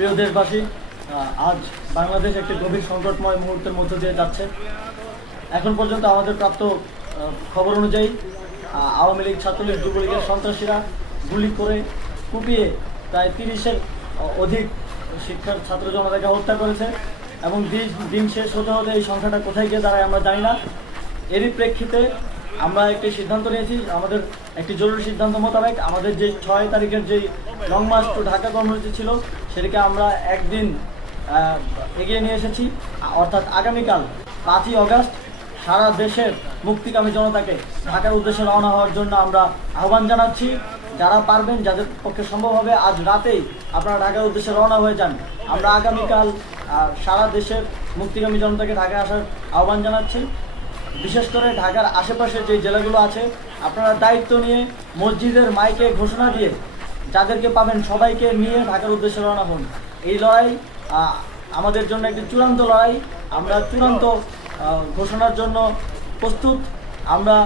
প্রিয় দেশবাসী, আজ বাংলাদেশ একটি গভীর সংকটময় মুহূর্তের মধ্য দিয়ে যাচ্ছে। এখন পর্যন্ত আমাদের প্রাপ্ত খবর অনুযায়ী আওয়ামী লীগ, ছাত্রলীগ, যুবলীগের সন্ত্রাসীরা গুলি করে কুপিয়ে প্রায় 30-এর অধিক শিক্ষার ছাত্র জনতাকে হত্যা করেছে এবং দিন শেষ হতে হতে এই সংখ্যাটা কোথায় গিয়ে দাঁড়ায় আমরা জানি না। এরই প্রেক্ষিতে আমরা একটি সিদ্ধান্ত নিয়েছি, আমাদের একটি জরুরি সিদ্ধান্ত মোতাবেক আমাদের যে 6 তারিখের যেই লং মার্চ টু ঢাকা কর্মসূচি ছিল সেটাকে আমরা একদিন এগিয়ে নিয়ে এসেছি। অর্থাৎ আগামীকাল 5ই অগাস্ট সারা দেশের মুক্তিকামী জনতাকে ঢাকার উদ্দেশ্যে রওনা হওয়ার জন্য আমরা আহ্বান জানাচ্ছি। যারা পারবেন, যাদের পক্ষে সম্ভব হবে, আজ রাতেই আপনারা ঢাকার উদ্দেশ্যে রওনা হয়ে যান। আমরা আগামীকাল সারা দেশের মুক্তিকামী জনতাকে ঢাকায় আসার আহ্বান জানাচ্ছি। বিশেষ করে ঢাকার আশেপাশে যে জেলাগুলো আছে, আপনারা দায়িত্ব নিয়ে মসজিদের মাইকে ঘোষণা দিয়ে যাদেরকে পাবেন সবাইকে নিয়ে ঢাকার উদ্দেশ্যে রওনা হন। এই লড়াই আমাদের জন্য একটি চূড়ান্ত লড়াই। আমরা চূড়ান্ত ঘোষণার জন্য প্রস্তুত, আমরা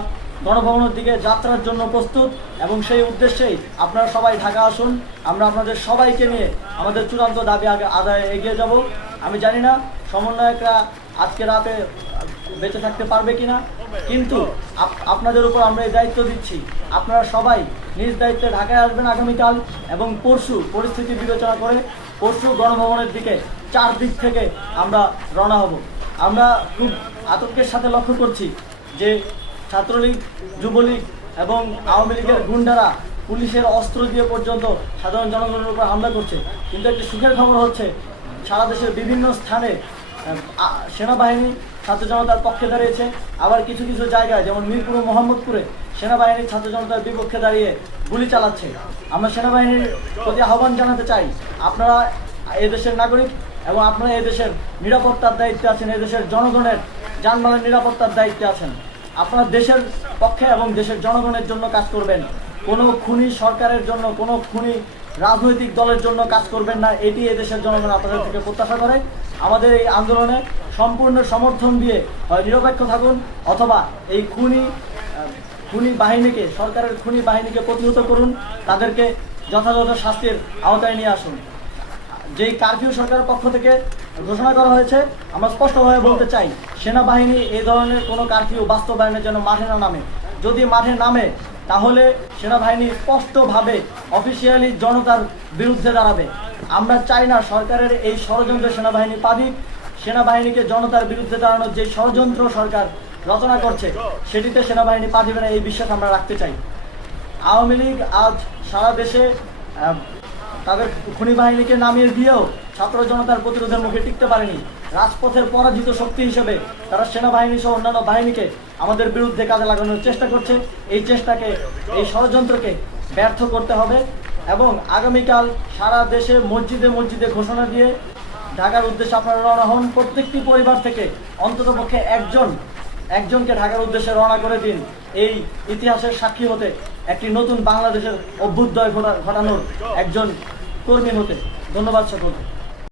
গণভবনের দিকে যাত্রার জন্য প্রস্তুত এবং সেই উদ্দেশ্যেই আপনারা সবাই ঢাকা আসুন। আমরা আপনাদের সবাইকে নিয়ে আমাদের চূড়ান্ত দাবি আদায়ে এগিয়ে যাব। আমি জানি না সমন্বয়করা আজকে রাতে বেঁচে থাকতে পারবে কিনা, কিন্তু আপনাদের উপর আমরা এই দায়িত্ব দিচ্ছি। আপনারা সবাই নিজ দায়িত্বে ঢাকায় আসবেন আগামীকাল এবং পরশু পরিস্থিতি বিবেচনা করে পরশু গণভবনের দিকে 4 দিক থেকে আমরা রওনা হব। আমরা খুব আতঙ্কের সাথে লক্ষ্য করছি যে ছাত্রলীগ, যুবলীগ এবং আওয়ামী লীগের গুন্ডারা পুলিশের অস্ত্র দিয়ে পর্যন্ত সাধারণ জনগণের উপর হামলা করছে। কিন্তু একটি সুখের খবর হচ্ছে, সারা দেশের বিভিন্ন স্থানে সেনাবাহিনী ছাত্র জনতার পক্ষে দাঁড়িয়েছে। আবার কিছু কিছু জায়গায় যেমন মিরপুর ও মোহাম্মদপুরে সেনাবাহিনী ছাত্র জনতার বিপক্ষে দাঁড়িয়ে গুলি চালাচ্ছে। আমরা সেনাবাহিনীর প্রতি আহ্বান জানাতে চাই, আপনারা এদেশের নাগরিক এবং আপনারা এদেশের নিরাপত্তার দায়িত্বে আছেন, এদেশের জনগণের যানবাহনের নিরাপত্তার দায়িত্বে আছেন। আপনারা দেশের পক্ষে এবং দেশের জনগণের জন্য কাজ করবেন। কোনো খুনি সরকারের জন্য, কোনো খুনি রাজনৈতিক দলের জন্য কাজ করবেন না। এটি এদেশের জনগণ আপনাদের থেকে প্রত্যাশা করে। আমাদের এই আন্দোলনে সম্পূর্ণ সমর্থন দিয়ে হয় নিরপেক্ষ থাকুন, অথবা এই খুনি বাহিনীকে, সরকারের খুনি বাহিনীকে প্রতিহত করুন, তাদেরকে যথাযথ শাস্তির আওতায় নিয়ে আসুন। যেই কারফিউ সরকারের পক্ষ থেকে ঘোষণা করা হয়েছে, আমরা স্পষ্টভাবে বলতে চাই, সেনাবাহিনী এই ধরনের কোনো কারফিউ বাস্তবায়নের জন্য মাঠে না নামে। যদি মাঠে নামে তাহলে সেনাবাহিনী স্পষ্টভাবে অফিসিয়ালি জনতার বিরুদ্ধে দাঁড়াবে। আমরা চাই না সরকারের এই ষড়যন্ত্র সেনাবাহিনী পাবি। সেনাবাহিনীকে জনতার বিরুদ্ধে দাঁড়ানোর যে ষড়যন্ত্র সরকার রচনা করছে সেটিতে সেনাবাহিনী পা দিবে না, এই বিশ্বাস আমরা রাখতে চাই। আওয়ামী লীগ আজ সারা দেশে তাদের খুনি বাহিনীকে নামিয়ে দিয়েও ছাত্র জনতার প্রতিরোধের মুখে টিকতে পারেনি। রাজপথের পরাজিত শক্তি হিসেবে তারা সেনাবাহিনী সহ অন্যান্য বাহিনীকে আমাদের বিরুদ্ধে কাজে লাগানোর চেষ্টা করছে। এই চেষ্টাকে, এই ষড়যন্ত্রকে ব্যর্থ করতে হবে এবং আগামীকাল সারা দেশে মসজিদে মসজিদে ঘোষণা দিয়ে ঢাকার উদ্দেশ্যে আপনারা রওনা হন। প্রত্যেকটি পরিবার থেকে অন্ততপক্ষে একজনকে ঢাকার উদ্দেশ্যে রওনা করে দিন, এই ইতিহাসের সাক্ষী হতে, একটি নতুন বাংলাদেশের অভ্যুদয় ঘটানোর একজন কর্মী হতে। ধন্যবাদ সকলকে।